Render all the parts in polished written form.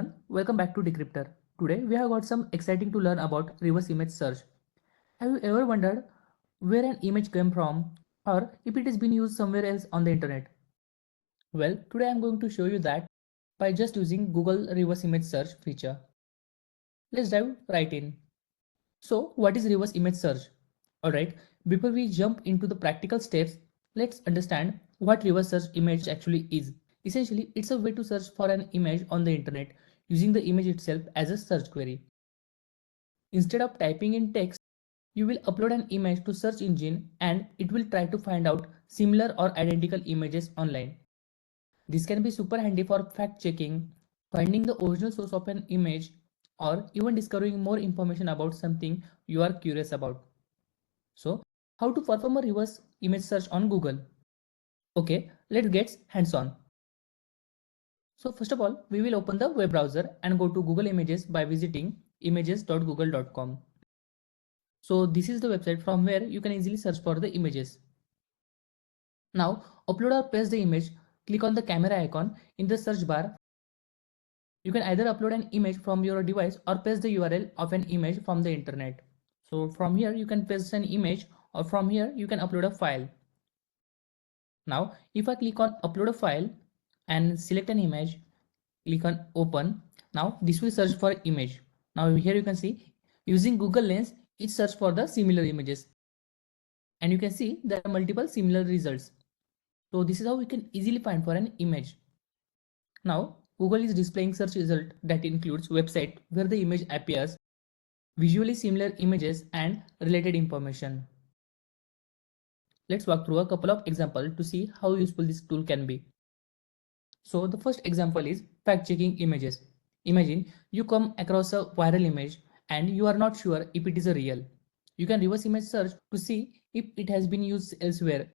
everyone, welcome back to Decryptor. Today we have got some exciting to learn about reverse image search. Have you ever wondered where an image came from or if it has been used somewhere else on the internet? Well, today I am going to show you that by just using Google reverse image search feature. Let's dive right in. So, what is reverse image search? Alright, before we jump into the practical steps, let's understand what reverse search image actually is. Essentially, it's a way to search for an image on the internet using the image itself as a search query. Instead of typing in text, you will upload an image to search engine and it will try to find out similar or identical images online. This can be super handy for fact checking, finding the original source of an image, or even discovering more information about something you are curious about. So, how to perform a reverse image search on Google? Okay, let's get hands on. So first of all, we will open the web browser and go to Google Images by visiting images.google.com. So this is the website from where you can easily search for the images. Now upload or paste the image, click on the camera icon in the search bar. You can either upload an image from your device or paste the URL of an image from the internet. So from here you can paste an image or from here you can upload a file. Now if I click on upload a file and select an image, click on open. Now this will search for image. Now here you can see using Google Lens it search for the similar images and you can see there are multiple similar results. So this is how we can easily find for an image. Now Google is displaying search result that includes website where the image appears, visually similar images and related information. Let's walk through a couple of examples to see how useful this tool can be. So the first example is fact checking images. Imagine you come across a viral image and you are not sure if it is a real. You can reverse image search to see if it has been used elsewhere,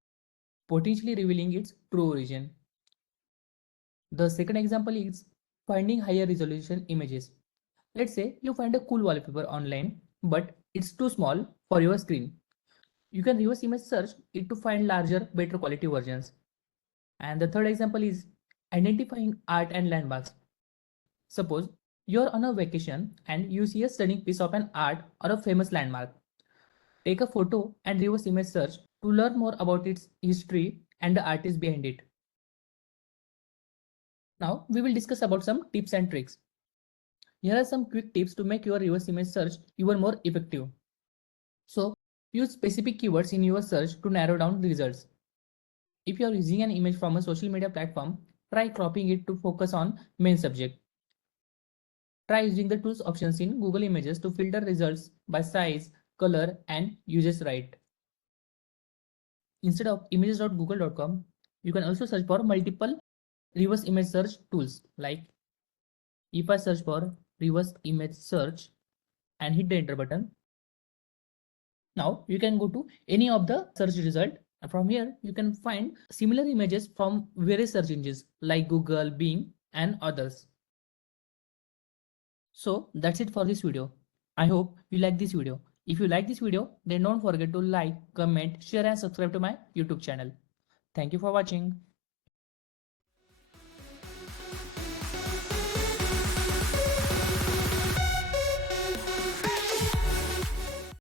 potentially revealing its true origin. The second example is finding higher resolution images. Let's say you find a cool wallpaper online, but it's too small for your screen. You can reverse image search it to find larger, better quality versions. And the third example is identifying art and landmarks. Suppose you're on a vacation and you see a stunning piece of an art or a famous landmark. Take a photo and reverse image search to learn more about its history and the artist behind it. Now we will discuss about some tips and tricks. Here are some quick tips to make your reverse image search even more effective. So use specific keywords in your search to narrow down the results. If you are using an image from a social media platform, try cropping it to focus on main subject. Try using the tools options in Google Images to filter results by size, color, and uses right. Instead of images.google.com, you can also search for multiple reverse image search tools like if I search for reverse image search and hit the enter button. Now you can go to any of the search result. From here you can find similar images from various search engines like Google, Bing, and others. So that's it for this video. I hope you like this video. If you like this video, then don't forget to like, comment, share and subscribe to my YouTube channel. Thank you for watching.